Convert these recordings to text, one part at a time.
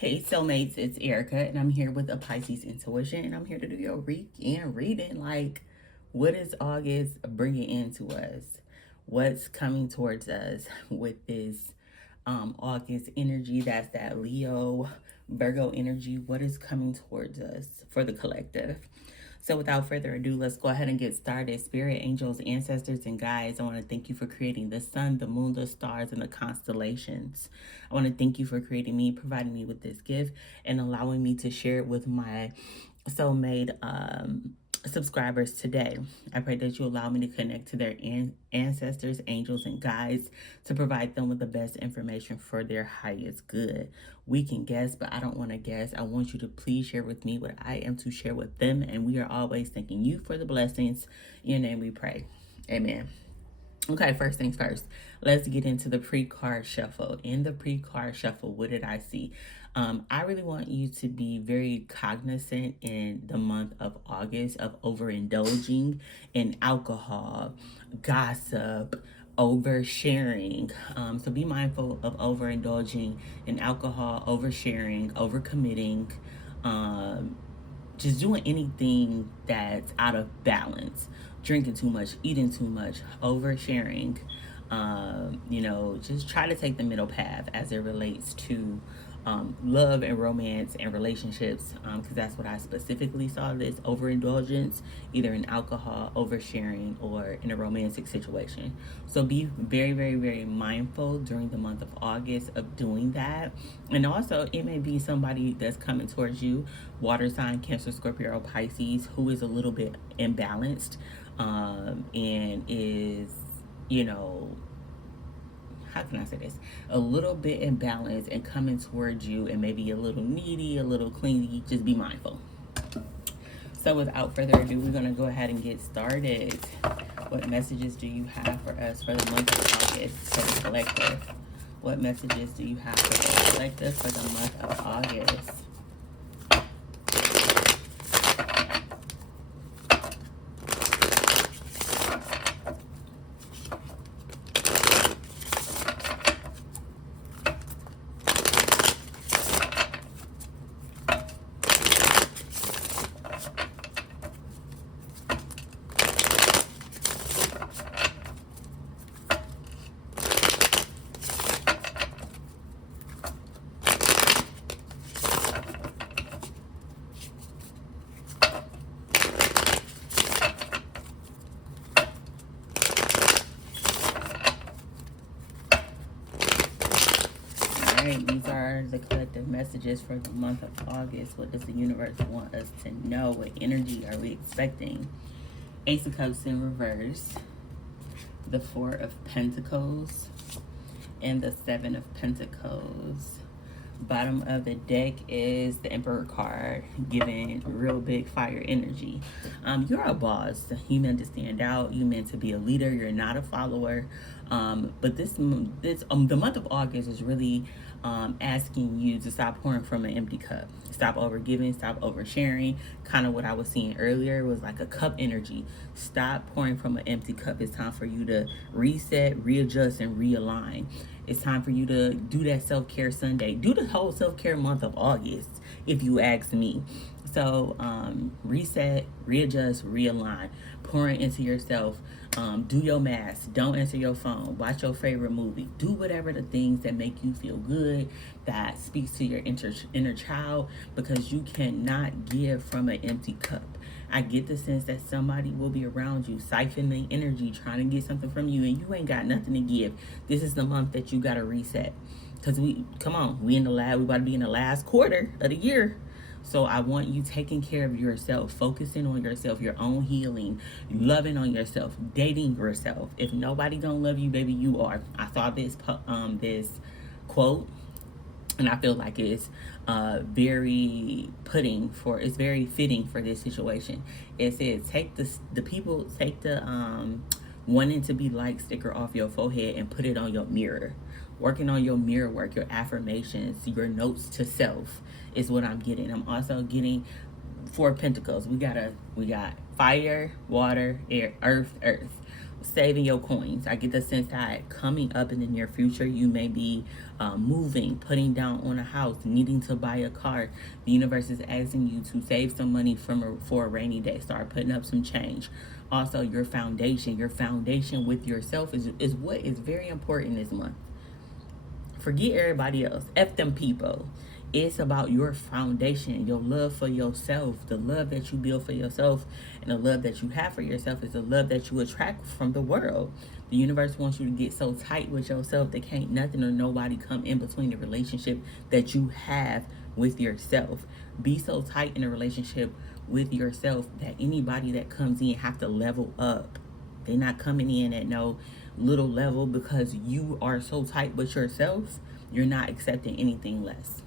Hey soulmates, it's Erica and I'm here with A Pisces Intuition and I'm here to do your weekend reading. Like, what is August bringing into us? What's coming towards us with this August energy? That's that Leo, Virgo energy. What is coming towards us for the collective? So without further ado, let's go ahead and get started. Spirit, angels, ancestors, and guides, I want to thank you for creating the sun, the moon, the stars, and the constellations. I want to thank you for creating me, providing me with this gift, and allowing me to share it with my soulmate subscribers today. I pray that you allow me to connect to their ancestors, angels, and guides to provide them with the best information for their highest good. We can guess, but I don't want to guess. I want you to please share with me what I am to share with them, and we are always thanking you for the blessings. In your name we pray. Amen. Okay, first things first, let's get into the pre-card shuffle. In the pre-card shuffle, what did I see? I really want you to be very cognizant in the month of August of overindulging in alcohol, gossip, oversharing. So be mindful of overindulging in alcohol, oversharing, overcommitting, just doing anything that's out of balance, drinking too much, eating too much, oversharing. Just try to take the middle path as it relates to love and romance and relationships, because that's what I specifically saw, this overindulgence, either in alcohol, oversharing, or in a romantic situation. So be very, very, very mindful during the month of August of doing that. And also, it may be somebody that's coming towards you, water sign, Cancer, Scorpio, or Pisces, who is a little bit imbalanced, and is, how can I say this? A little bit imbalanced and coming towards you, and maybe a little needy, a little clingy. Just be mindful. So without further ado, we're going to go ahead and get started. What messages do you have for us for the month of August for the collective? What messages do you have for the collective for the month of August? Alright, these are the collective messages for the month of August. What does the universe want us to know? What energy are we expecting? Ace of Cups in reverse, the Four of Pentacles, and the Seven of Pentacles. Bottom of the deck is the Emperor card, giving real big fire energy. You're a boss. You meant to stand out. You meant to be a leader. You're not a follower. But the month of August is really asking you to stop pouring from an empty cup. Stop overgiving. Stop oversharing. Kind of what I was seeing earlier was like a cup energy. Stop pouring from an empty cup. It's time for you to reset, readjust, and realign. It's time for you to do that self-care Sunday. Do the whole self-care month of August, if you ask me. So reset, readjust, realign. Pouring into yourself. Do your mask. Don't answer your phone. Watch your favorite movie. Do whatever the things that make you feel good, that speaks to your inner child, because you cannot give from an empty cup. I get the sense that somebody will be around you, siphoning energy, trying to get something from you, and you ain't got nothing to give. This is the month that you got to reset. Because we about to be in the last quarter of the year. So I want you taking care of yourself, focusing on yourself, your own healing, loving on yourself, dating yourself. If nobody gonna love you, baby, you are. I saw this quote, and I feel like it's very fitting for this situation. It says, take the wanting to be like sticker off your forehead and put it on your mirror. Working on your mirror work, your affirmations, your notes to self is what I'm getting. I'm also getting Four Pentacles. We got fire, water, air, earth. saving your coins. I get the sense that coming up in the near future, you may be moving, putting down on a house, needing to buy a car. The universe is asking you to save some money for a rainy day. Start putting up some change. Also, your foundation with yourself is what is very important this month. Forget everybody else. F them people. It's about your foundation, your love for yourself. The love that you build for yourself and the love that you have for yourself is the love that you attract from the world. The universe wants you to get so tight with yourself that can't nothing or nobody come in between the relationship that you have with yourself. Be so tight in a relationship with yourself that anybody that comes in have to level up. They're not coming in at no little level because you are so tight with yourself. You're not accepting anything less.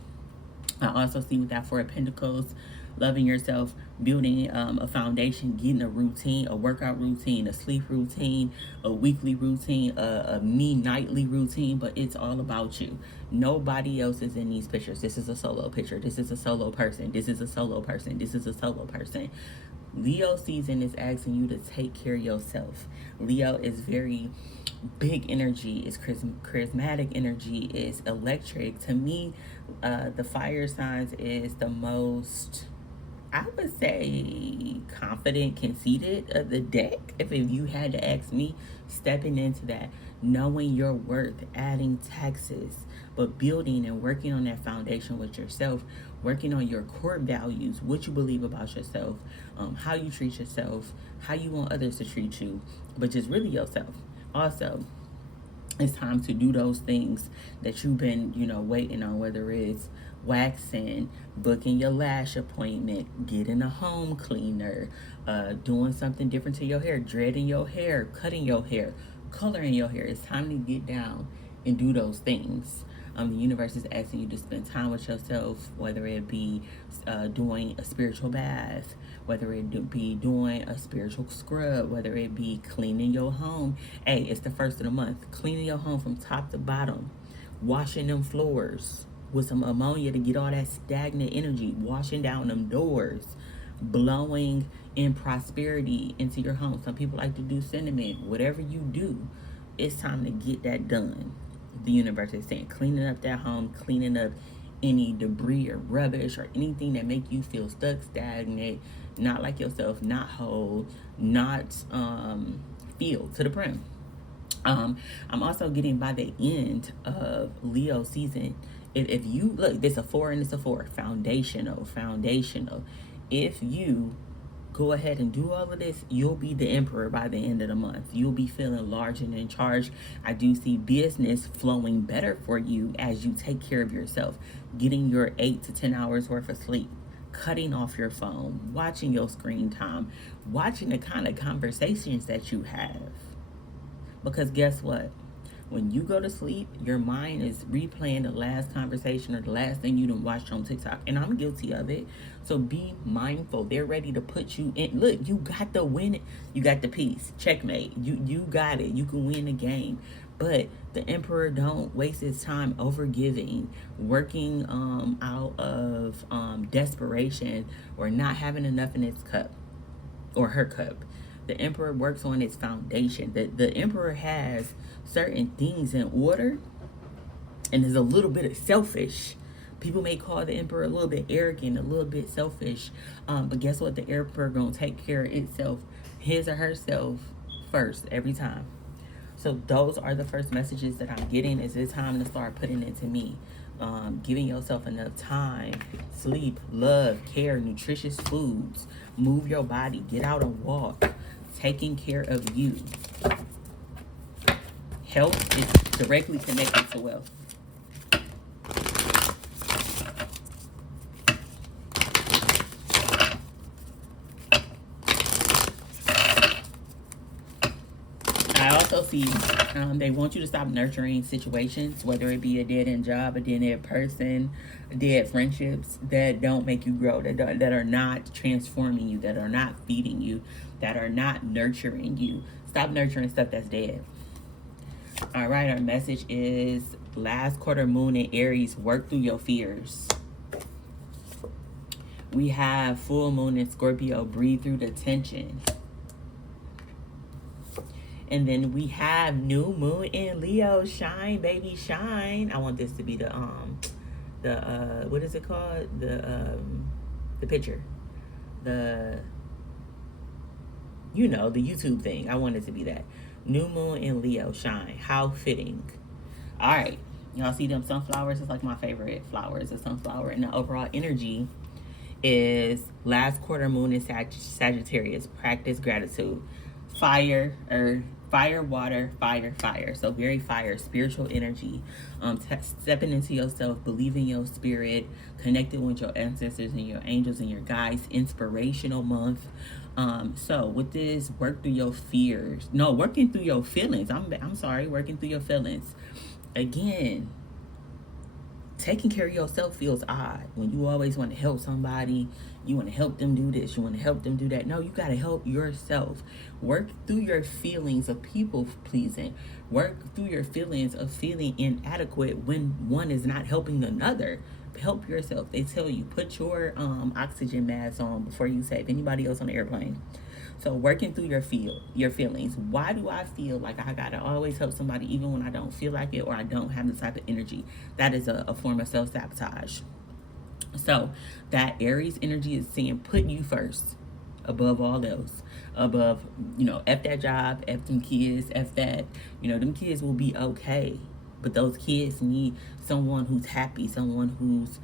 I also see with that Four of Pentacles, loving yourself, building a foundation, getting a routine, a workout routine, a sleep routine, a weekly routine, a me nightly routine, but it's all about you. Nobody else is in these pictures. This is a solo picture. This is a solo person. This is a solo person. This is a solo person. Leo season is asking you to take care of yourself. Leo is very big energy, is charismatic energy, is electric. To me, the fire signs is the most, I would say, confident, conceited of the deck. If you had to ask me, stepping into that, knowing your worth, adding taxes, but building and working on that foundation with yourself, working on your core values, what you believe about yourself, how you treat yourself, how you want others to treat you, but just really yourself. Also, it's time to do those things that you've been, waiting on, whether it's waxing, booking your lash appointment, getting a home cleaner, doing something different to your hair, dreading your hair, cutting your hair, coloring your hair. It's time to get down and do those things. The universe is asking you to spend time with yourself, whether it be doing a spiritual bath, whether it be doing a spiritual scrub, whether it be cleaning your home. Hey, it's the first of the month. Cleaning your home from top to bottom, washing them floors with some ammonia to get all that stagnant energy, washing down them doors, blowing in prosperity into your home. Some people like to do cinnamon. Whatever you do, it's time to get that done. The universe is saying cleaning up that home, cleaning up any debris or rubbish or anything that make you feel stuck, stagnant, not like yourself, not whole, not filled to the brim. I'm also getting by the end of Leo season. If you look, there's a 4 and it's a 4, foundational. If you go ahead and do all of this, you'll be the emperor by the end of the month. You'll be feeling large and in charge. I do see business flowing better for you as you take care of yourself, getting your 8 to 10 hours worth of sleep, cutting off your phone, watching your screen time, watching the kind of conversations that you have. Because guess what? When you go to sleep, your mind is replaying the last conversation or the last thing you done watched on TikTok. And I'm guilty of it. So be mindful. They're ready to put you in. Look, you got the win. You got the piece. Checkmate. You got it. You can win the game. But the emperor don't waste his time over giving, working out of desperation, or not having enough in his cup or her cup. The emperor works on its foundation. The emperor has certain things in order and is a little bit of selfish. People may call the emperor a little bit arrogant, a little bit selfish. But guess what? The emperor gonna take care of itself, his or herself first every time. So those are the first messages that I'm getting. Is it time to start putting into me? Giving yourself enough time, sleep, love, care, nutritious foods, move your body, get out and walk, taking care of you. Health is directly connected to wealth. I also see they want you to stop nurturing situations, whether it be a dead-end job, a dead-end person, dead friendships that don't make you grow, that are not transforming you, that are not feeding you, that are not nurturing you. Stop nurturing stuff that's dead. All right, our message is last quarter moon in Aries, work through your fears. We have full moon in Scorpio, breathe through the tension. And then we have new moon in Leo. Shine, baby, shine. I want this to be the what is it called? The picture. The the YouTube thing. I want it to be that. New moon in Leo, shine. How fitting. All right. Y'all see them sunflowers? It's like my favorite flowers, a sunflower. And the overall energy is last quarter moon in Sagittarius. Practice gratitude. Fire, earth, fire, water, fire, fire. So very fire, spiritual energy. Stepping into yourself, believing your spirit, connecting with your ancestors and your angels and your guides. Inspirational month. So with this, work through your fears. No, working through your feelings. I'm sorry, working through your feelings. Again, taking care of yourself feels odd when you always want to help somebody. You want to help them do this, you want to help them do that. No, you got to help yourself. Work through your feelings of people pleasing. Work through your feelings of feeling inadequate when one is not helping another. Help yourself. They tell you, put your oxygen mask on before you save anybody else on the airplane. So working through your feelings. Why do I feel like I gotta always help somebody even when I don't feel like it or I don't have the type of energy? That is a form of self-sabotage. So that Aries energy is saying put you first above all else. Above, F that job, F them kids, F that, them kids will be okay. But those kids need someone who's happy, someone who's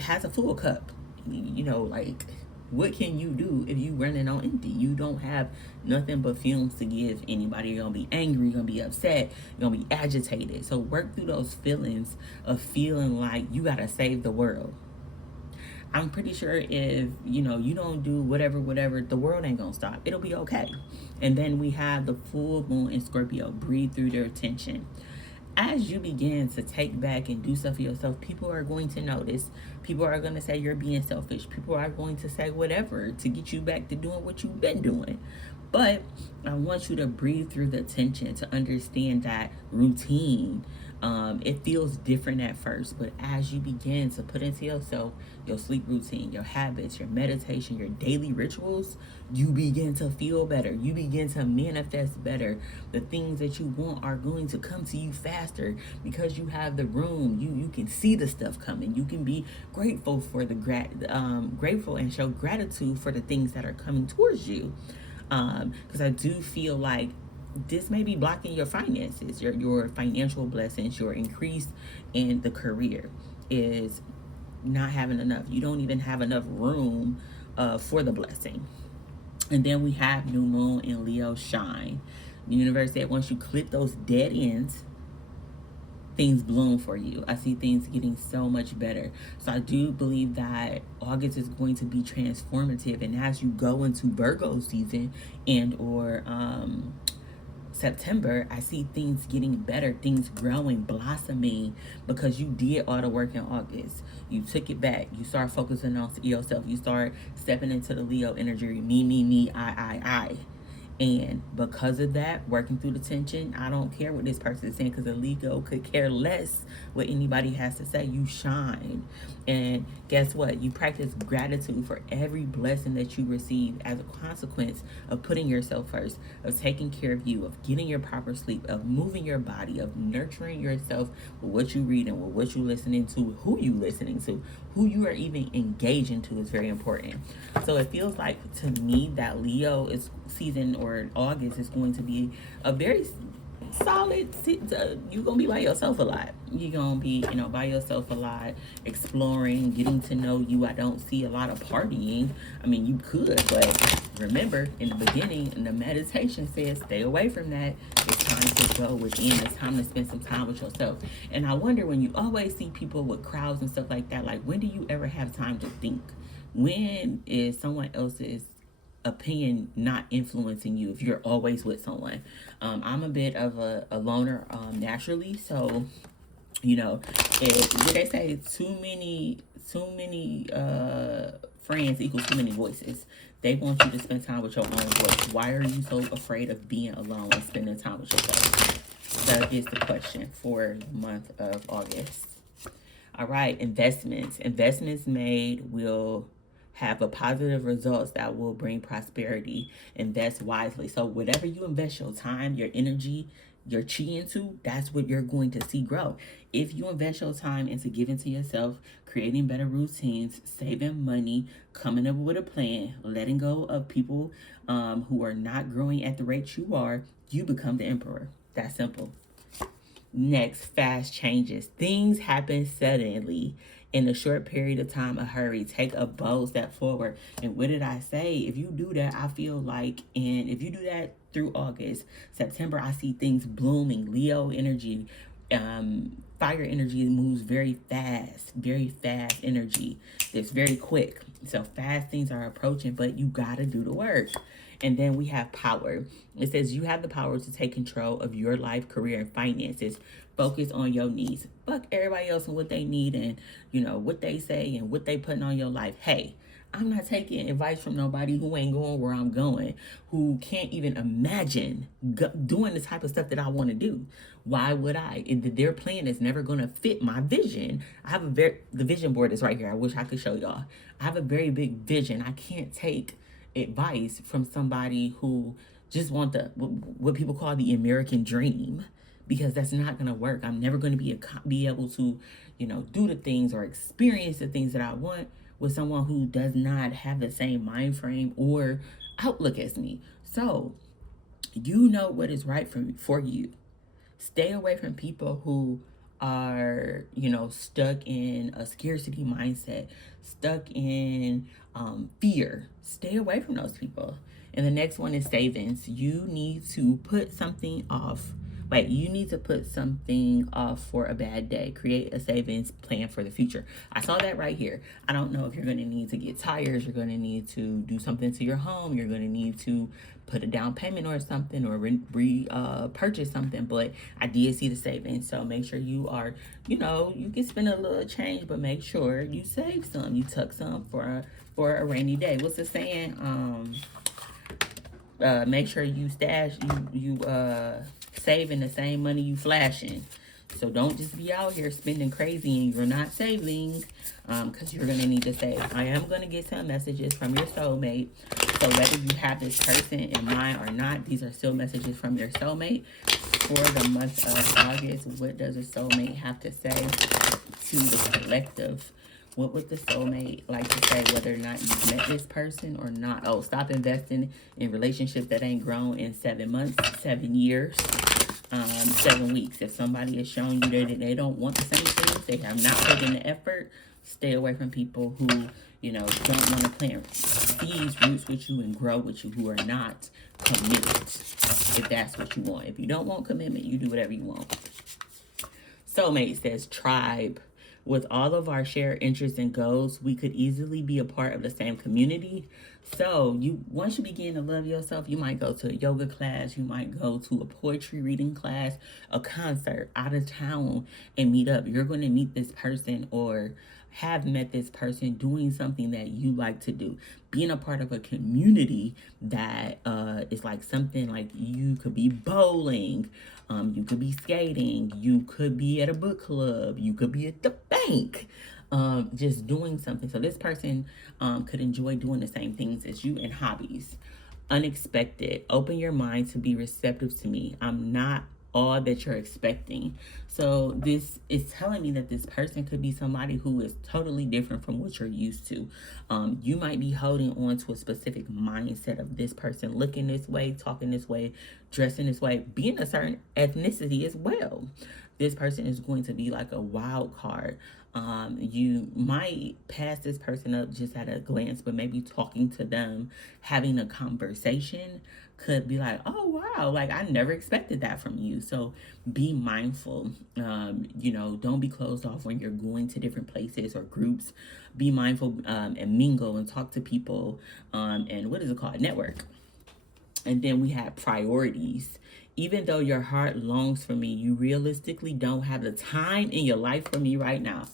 has a full cup. Like, what can you do if you running on empty? You don't have nothing but fumes to give anybody. You're going to be angry, you're going to be upset, you're going to be agitated. So work through those feelings of feeling like you got to save the world. I'm pretty sure if, you don't do whatever, the world ain't going to stop. It'll be okay. And then we have the full moon in Scorpio. Breathe through their tension. As you begin to take back and do stuff for yourself, people are going to notice. People are going to say you're being selfish. People are going to say whatever to get you back to doing what you've been doing. But I want you to breathe through the tension, to understand that routine, it feels different at first, but as you begin to put into yourself your sleep routine, your habits, your meditation, your daily rituals, you begin to feel better. You begin to manifest better. The things that you want are going to come to you faster because you have the room. You can see the stuff coming. You can be grateful for grateful and show gratitude for the things that are coming towards you. Because I do feel like this may be blocking your finances, your financial blessings, your increase in the career is not having enough. You don't even have enough room for the blessing. And then we have new moon in Leo, shine. The universe said once you clip those dead ends, things bloom for you. I see things getting so much better. So I do believe that August is going to be transformative. And as you go into Virgo season and or September, I see things getting better, things growing, blossoming, because you did all the work in August. You took it back. You start focusing on yourself. You start stepping into the Leo energy, me, I. And because of that, working through the tension, I don't care what this person is saying, because a Leo could care less what anybody has to say. You shine. And guess what? You practice gratitude for every blessing that you receive as a consequence of putting yourself first, of taking care of you, of getting your proper sleep, of moving your body, of nurturing yourself with what you read and with what you listening to, who you listening to, who you are even engaging to is very important. So it feels like to me that Leo is season or August is going to be a very solid. You're gonna be by yourself a lot. You're gonna be by yourself a lot, exploring, getting to know you. I don't see a lot of partying. I mean, you could, but remember in the beginning, in the meditation says stay away from that. It's time to go within. It's time to spend some time with yourself. And I wonder, when you always see people with crowds and stuff like that, like, when do you ever have time to think? When is someone else's opinion not influencing you if you're always with someone? I'm a bit of a loner naturally, so when they say too many friends equals too many voices, they want you to spend time with your own voice. Why are you so afraid of being alone and spending time with yourself? That is the question for the month of August. All right, investments made will have a positive results that will bring prosperity. Invest wisely. So whatever you invest your time, your energy, your chi into, that's what you're going to see grow. If you invest your time into giving to yourself, creating better routines, saving money, coming up with a plan, letting go of people who are not growing at the rate you are, you become the emperor. That's simple. Next, fast changes. Things happen suddenly in a short period of time. A hurry. Take a bold step forward. And what did I say? If you do that, I feel like, and if you do that through August, September, I see things blooming. Leo energy, fire energy moves very fast energy. It's very quick. So fast things are approaching, but you gotta do the work. And then we have power. It says you have the power to take control of your life, career, and finances. Focus on your needs. Fuck everybody else and what they need and, what they say and what they putting on your life. Hey, I'm not taking advice from nobody who ain't going where I'm going, who can't even imagine doing the type of stuff that I want to do. Why would I? Their plan is never going to fit my vision. I have the vision board is right here. I wish I could show y'all. I have a very big vision. I can't take advice from somebody who just want what people call the American dream, because that's not going to work. I'm never going to be able to, do the things or experience the things that I want with someone who does not have the same mind frame or outlook as me. So, you know what is right for you. Stay away from people who are, stuck in a scarcity mindset, stuck in fear. Stay away from those people. And the next one is savings. You need to put something off. You need to put something off for a bad day. Create a savings plan for the future. I saw that right here. I don't know if you're going to need to get tires. You're going to need to do something to your home. You're going to need to put a down payment or something, or purchase something. But I did see the savings. So make sure you are, you can spend a little change, but make sure you save some. You tuck some for a rainy day. What's the saying? Make sure you stash, you saving the same money you flashing. So don't just be out here spending crazy and you're not saving, because you're going to need to save. I am going to get some messages from your soulmate. So whether you have this person in mind or not, these are still messages from your soulmate for the month of August. What does a soulmate have to say to the collective? What would the soulmate like to say, whether or not you've met this person or not? Oh, stop investing in relationships that ain't grown in 7 months, 7 years, 7 weeks. If somebody has shown you that they don't want the same things, they have not put in the effort, stay away from people who, don't want to plant seeds, roots with you and grow with you, who are not committed, if that's what you want. If you don't want commitment, you do whatever you want. Soulmate says tribe. With all of our shared interests and goals, we could easily be a part of the same community. So once you begin to love yourself, you might go to a yoga class, you might go to a poetry reading class, a concert, out of town, and meet up. You're going to meet this person or have met this person doing something that you like to do. Being a part of a community that is like something like, you could be bowling, you could be skating, you could be at a book club, you could be at the bank, just doing something. So this person could enjoy doing the same things as you, and hobbies. Unexpected. Open your mind to be receptive to me. I'm not all that you're expecting. So this is telling me that this person could be somebody who is totally different from what you're used to. You might be holding on to a specific mindset of this person looking this way, talking this way, dressing this way, being a certain ethnicity as well. This person is going to be like a wild card. You might pass this person up just at a glance, but maybe talking to them, having a conversation could be like, oh wow, like I never expected that from you. So be mindful. Don't be closed off when you're going to different places or groups. Be mindful and mingle and talk to people, and what is it called? Network. And then we have priorities. Even though your heart longs for me, you realistically don't have the time in your life for me right now.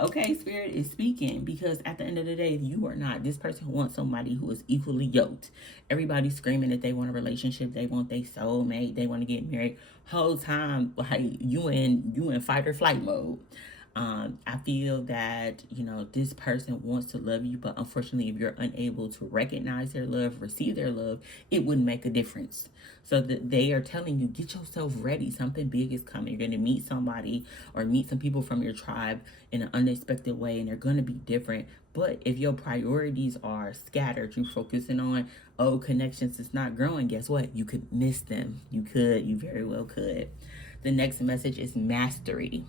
Okay, Spirit is speaking, because at the end of the day, you are not. This person wants somebody who is equally yoked. Everybody's screaming that they want a relationship, they want their soulmate, they want to get married. Whole time, like you in fight or flight mode. I feel that, you know, this person wants to love you, but unfortunately, if you're unable to recognize their love, receive their love, it wouldn't make a difference. So that they are telling you, get yourself ready. Something big is coming. You're going to meet somebody or meet some people from your tribe in an unexpected way, and they're going to be different. But if your priorities are scattered, you're focusing on old connections, it's not growing, guess what? You could miss them. You very well could. The next message is mastery.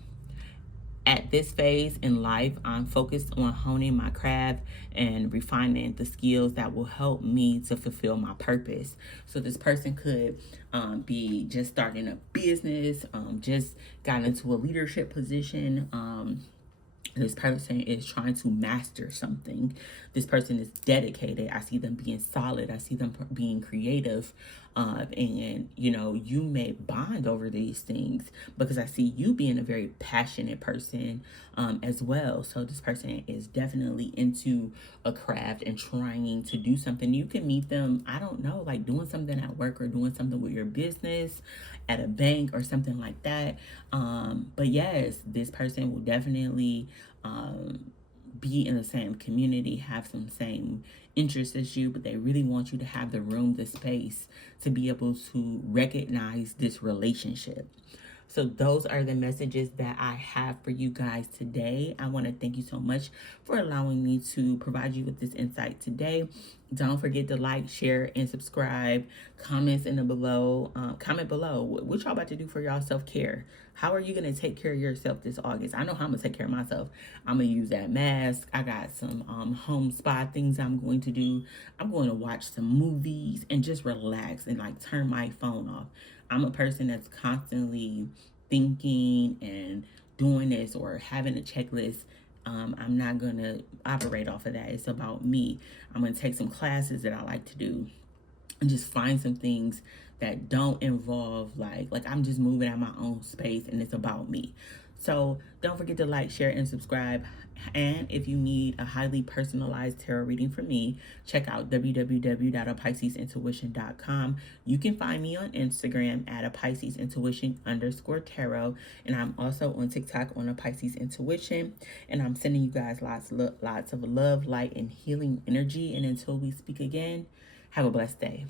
At this phase in life, I'm focused on honing my craft and refining the skills that will help me to fulfill my purpose. So this person could be just starting a business, just got into a leadership position. This person is trying to master something. This person is dedicated. I see them being solid. I see them being creative. And, you know, you may bond over these things because I see you being a very passionate person as well. So this person is definitely into a craft and trying to do something. You can meet them, I don't know, like doing something at work or doing something with your business at a bank or something like that. But yes, this person will definitely be in the same community, have some same interests as you, but they really want you to have the room, the space to be able to recognize this relationship. So those are the messages that I have for you guys today. I want to thank you so much for allowing me to provide you with this insight today. Don't forget to like, share, and subscribe. Comment below what y'all about to do for y'all self-care. How are you going to take care of yourself this August? I know how I'm going to take care of myself. I'm going to use that mask. I got some home spa things I'm going to do. I'm going to watch some movies and just relax and like turn my phone off. I'm a person that's constantly thinking and doing this or having a checklist. I'm not going to operate off of that. It's about me. I'm going to take some classes that I like to do and just find some things that don't involve like I'm just moving at my own space and it's about me. So don't forget to like, share, and subscribe. And if you need a highly personalized tarot reading from me, check out www.appiscesintuition.com. You can find me on Instagram at @APiscesIntuition_tarot. And I'm also on TikTok on A Pisces Intuition. And I'm sending you guys lots of love, light, and healing energy. And until we speak again, have a blessed day.